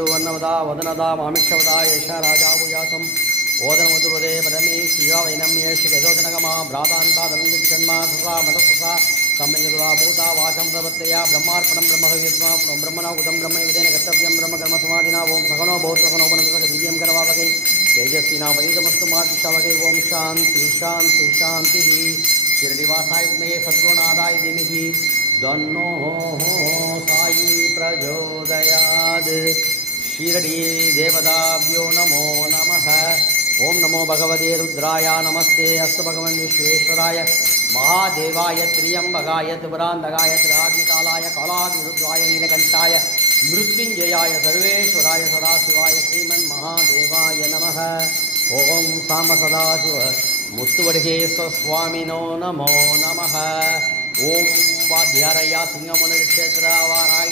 वन्नवदा वदनदा मामिक्षवदा एष राजा भूयासं ओदनमुद्रुवदे पदमे शिवा वैनम्येष यजोजनगमा भ्रातान्तादनन्दिक्षन्मा ससा मदससा। सम्यगुरा भूता वाचं प्रवर्तया ब्रह्मार्पणं ब्रह्महविद्मा ब्रह्मणा उदं ब्रह्मयुदेन कर्तव्यं ब्रह्मकर्मसमाधिना सखनो पुनः दिव्यं करवावकै तेजस्विनापरीतमस्तु मातिष्ठावकै ओं शान्ति शान्ति, शान्तिः। शिरडिवासाय मे सद्गुणादाय धीमहि। दन्नो साई प्रचोदयात् ஷீரடி தேவதாபியோ நமோ நம ஓம் நமோ பகவதே ருத்ராய. நமஸ்தே அஸ்து பகவன் விஸ்வேஸ்வராய. மகாதேவாய திரியம்பகாய திபுராந்தகாய திராத்மிகாலாய கலாதிருத்ராய நீலகண்டாய. மிருத்யுஞ்சயாய சர்வேஸ்வராய சதாசிவாய ஸ்ரீமன் மகாதேவாய நம ஓம் சாம சதாசிவ முத்துவடுகேஸ்வர சுவாமினோ நமோ நம ஓம் வாத்தியாரையா சிங்கமணி க்ஷேத்ராவாராய